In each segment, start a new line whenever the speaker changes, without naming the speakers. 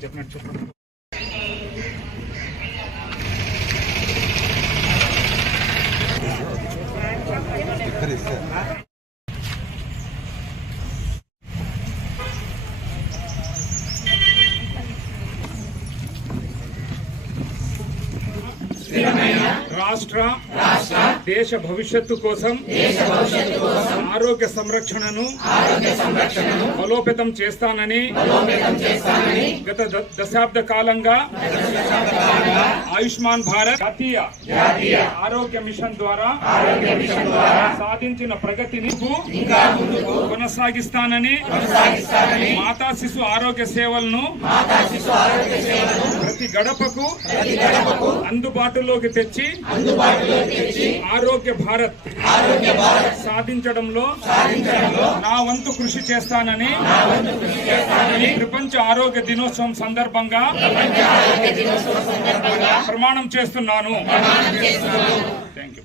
నేను చెప్పినట్టు చెప్పండి. రాష్ట్ర దేశ భవిష్యత్తు కోసం ఆరోగ్య సంరక్షణను బలోపేతం చేస్తానని గత దశాబ్ద కాలంగా ఆయుష్మాన్ భారత్ జాతీయ ఆరోగ్య మిషన్ ద్వారా సాధించిన ప్రగతిని కొనసాగిస్తానని మాతా శిశు ఆరోగ్య సేవలను ప్రతి గడపకు అందుబాటులోకి తెచ్చి ఆరోగ్య భారత్ సాధించడంలో నా వంతు కృషి చేస్తానని ప్రపంచ ఆరోగ్య దినోత్సవం సందర్భంగా ప్రమాణం చేస్తున్నాను. Thank you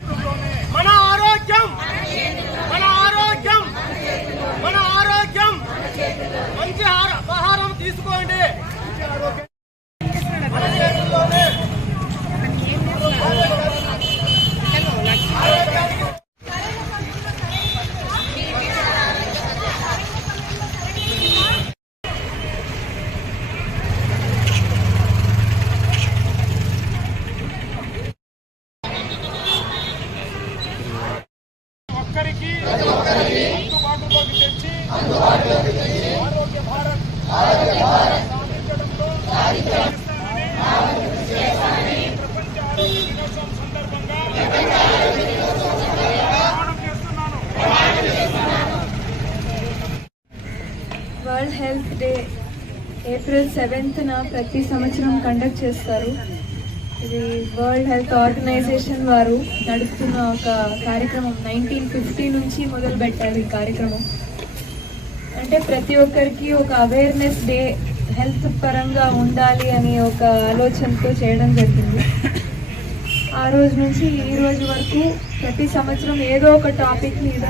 world health day April సెవెంత్న ప్రతి సంవత్సరం కండక్ట్ చేస్తారు. ఇది వరల్డ్ హెల్త్ ఆర్గనైజేషన్ వారు నడుపుతున్న ఒక కార్యక్రమం. నైన్టీన్ ఫిఫ్టీ నుంచి మొదలు పెట్టారు ఈ కార్యక్రమం. అంటే ప్రతి ఒక్కరికి ఒక అవేర్నెస్ డే హెల్త్ పరంగా ఉండాలి అని ఒక ఆలోచనతో చేయడం జరిగింది. ఆ రోజు నుంచి ఈ రోజు వరకు ప్రతి సంవత్సరం ఏదో ఒక టాపిక్ మీద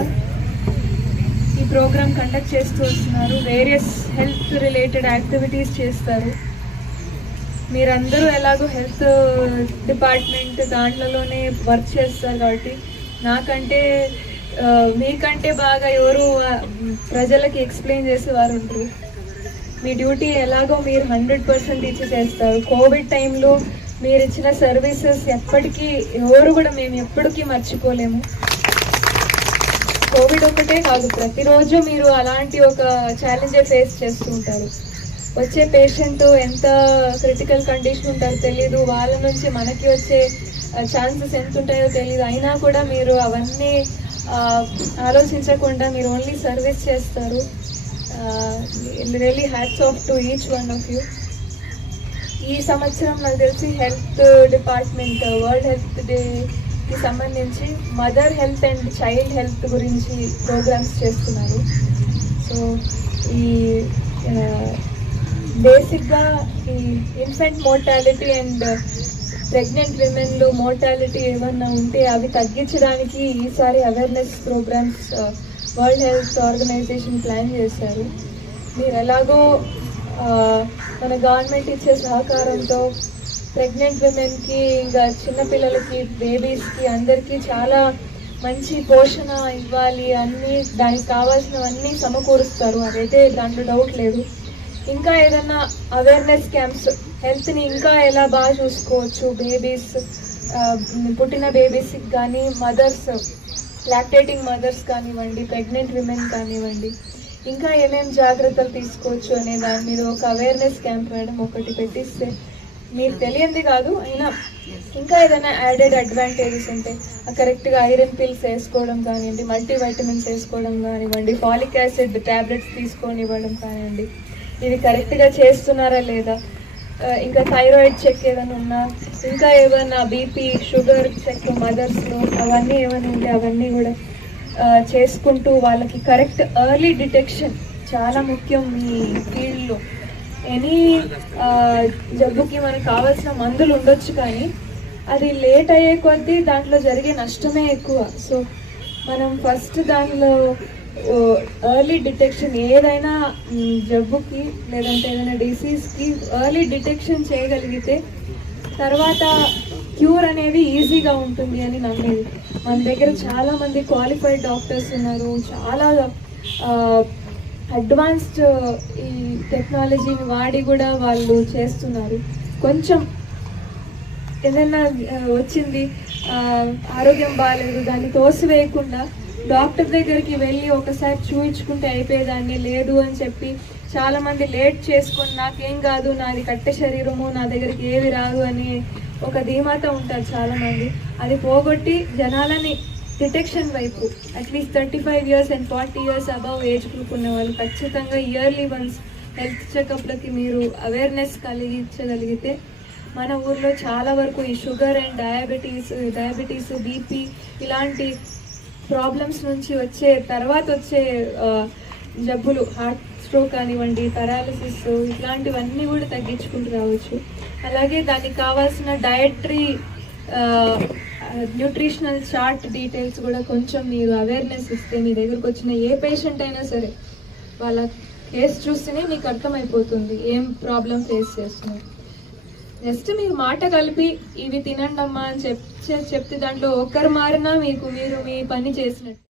ఈ ప్రోగ్రామ్ కండక్ట్ చేస్తూ వస్తున్నారు. వేరియస్ హెల్త్ రిలేటెడ్ యాక్టివిటీస్ చేస్తారు. మీరందరూ ఎలాగో హెల్త్ డిపార్ట్మెంట్ దాంట్లోనే వర్క్ చేస్తారు కాబట్టి నాకంటే మీకంటే బాగా ఎవరు ప్రజలకి ఎక్స్ప్లెయిన్ చేసేవారు ఉంటారు మీ డ్యూటీ ఎలాగో మీరు హండ్రెడ్ పర్సెంట్ ఇచ్చి చేస్తారు. కోవిడ్ టైంలో మీరు ఇచ్చిన సర్వీసెస్ ఎప్పటికీ ఎవరు కూడా మేము ఎప్పటికీ మర్చిపోలేము. కోవిడ్ ఒకటే కాదు ప్రతిరోజు మీరు అలాంటి ఒక ఛాలెంజే ఫేస్ చేస్తూ ఉంటారు. వచ్చే పేషెంట్ ఎంత క్రిటికల్ కండిషన్ ఉంటారో తెలియదు వాళ్ళ నుంచి మనకి వచ్చే ఛాన్సెస్ ఎంత ఉంటాయో తెలియదు అయినా కూడా మీరు అవన్నీ ఆలోచించకుండా మీరు ఓన్లీ సర్వీస్ చేస్తారు. Really hats off to each one of you ఈ సంవత్సరం నాకు తెలిసి health department world health day కి సంబంధించి mother health and child health గురించి ప్రోగ్రామ్స్ చేస్తున్నారు. సో ఈ బేసిక్గా ఈ ఇన్ఫెంట్ మోర్టాలిటీ అండ్ ప్రెగ్నెంట్ విమెన్లో మోర్టాలిటీ ఏమన్నా ఉంటే అవి తగ్గించడానికి ఈసారి awareness programs world health organization plan చేశారు. మీరు ఎలాగో మన గవర్నమెంట్ ఇచ్చే సహకారంతో ప్రెగ్నెంట్ విమెన్కి ఇంకా చిన్నపిల్లలకి బేబీస్కి అందరికీ చాలా మంచి పోషణ ఇవ్వాలి అన్నీ దానికి కావాల్సినవన్నీ సమకూరుస్తారు. అదైతే దాంట్లో డౌట్ లేదు. ఇంకా ఏదైనా అవేర్నెస్ క్యాంప్స్ హెల్త్ని ఇంకా ఎలా బాగా చూసుకోవచ్చు? బేబీస్ పుట్టిన బేబీస్కి కానీ మదర్స్ లాక్టేటింగ్ మదర్స్ కానివ్వండి ప్రెగ్నెంట్ విమెన్ కానివ్వండి ఇంకా ఏమేమి జాగ్రత్తలు తీసుకోవచ్చు అనే దాని మీద ఒక అవేర్నెస్ క్యాంప్ మేడం ఒకటి పెట్టిస్తే మీకు తెలియంది కాదు అయినా ఇంకా ఏదైనా యాడెడ్ అడ్వాంటేజెస్ ఉంటే కరెక్ట్గా ఐరన్ పిల్స్ వేసుకోవడం కానివ్వండి మల్టీవైటమిన్స్ వేసుకోవడం కానివ్వండి ఫాలిక్ యాసిడ్ ట్యాబ్లెట్స్ తీసుకొని ఇవ్వడం కానివ్వండి ఇది కరెక్ట్గా చేస్తున్నారా లేదా? ఇంకా థైరాయిడ్ చెక్ ఏదైనా ఉన్నా ఇంకా ఏమైనా బీపీ షుగర్ చెక్ మదర్స్లో అవన్నీ ఏమైనా ఉంటే అవన్నీ కూడా చేసుకుంటూ వాళ్ళకి కరెక్ట్ ఎర్లీ డిటెక్షన్ చాలా ముఖ్యం మీ ఫీల్డ్లో ఎనీ జబ్బుకి మనకు కావాల్సిన మందులు ఉండొచ్చు కానీ అది లేట్ అయ్యే కొద్దీ దాంట్లో జరిగే నష్టమే ఎక్కువ. సో మనం ఫస్ట్ దానిలో ఎర్లీ డిటెక్షన్ ఏదైనా జబ్బుకి లేదంటే ఏదైనా డిసీజ్కి ఎర్లీ డిటెక్షన్ చేయగలిగితే తర్వాత క్యూర్ అనేది ఈజీగా ఉంటుంది అని నమ్మేది. మన దగ్గర చాలామంది క్వాలిఫైడ్ డాక్టర్స్ ఉన్నారు. చాలా అడ్వాన్స్డ్ ఈ టెక్నాలజీని వాడి కూడా వాళ్ళు చేస్తున్నారు. కొంచెం ఏదైనా వచ్చింది ఆరోగ్యం బాగాలేదు దాన్ని తోసివేయకుండా డాక్టర్ దగ్గరికి వెళ్ళి ఒకసారి చూయించుకుంటే అయిపోయేదాన్ని లేదు అని చెప్పి చాలామంది లేట్ చేసుకొని నాకేం కాదు నాది కట్టె శరీరము నా దగ్గరికి ఏది రాదు అని ఒక ధీమాత ఉంటారు చాలామంది. అది పోగొట్టి జనాలని డిటెక్షన్ వైపు at least thirty five years and forty years above age group ఉన్న వాళ్ళు ఖచ్చితంగా ఇయర్లీ వన్స్ హెల్త్ చెకప్లకి మీరు అవేర్నెస్ కలిగించగలిగితే మన ఊర్లో చాలా వరకు ఈ sugar and diabetes diabetes BP ఇలాంటి ప్రాబ్లమ్స్ నుంచి వచ్చే తర్వాత వచ్చే జబ్బులు హార్ట్ స్ట్రోక్ కానివ్వండి పెరాలసిస్ ఇట్లాంటివన్నీ కూడా తగ్గించుకుంటూ రావచ్చు. అలాగే దానికి కావాల్సిన డయటరీ న్యూట్రిషనల్ చార్ట్ డీటెయిల్స్ కూడా కొంచెం మీరు అవేర్నెస్ ఇస్తే మీ దగ్గరకు వచ్చిన ఏ పేషెంట్ అయినా సరే వాళ్ళ కేసు చూస్తేనే మీకు అర్థమైపోతుంది ఏం ప్రాబ్లం ఫేస్ చేస్తున్నారు జస్ట్ మీరు మాట కలిపి ఇవి తినండమ్మా అని చెప్ చెప్తే దాంట్లో ఒక్కరు మారినా మీకు మీరు మీ పని చేసినట్టు.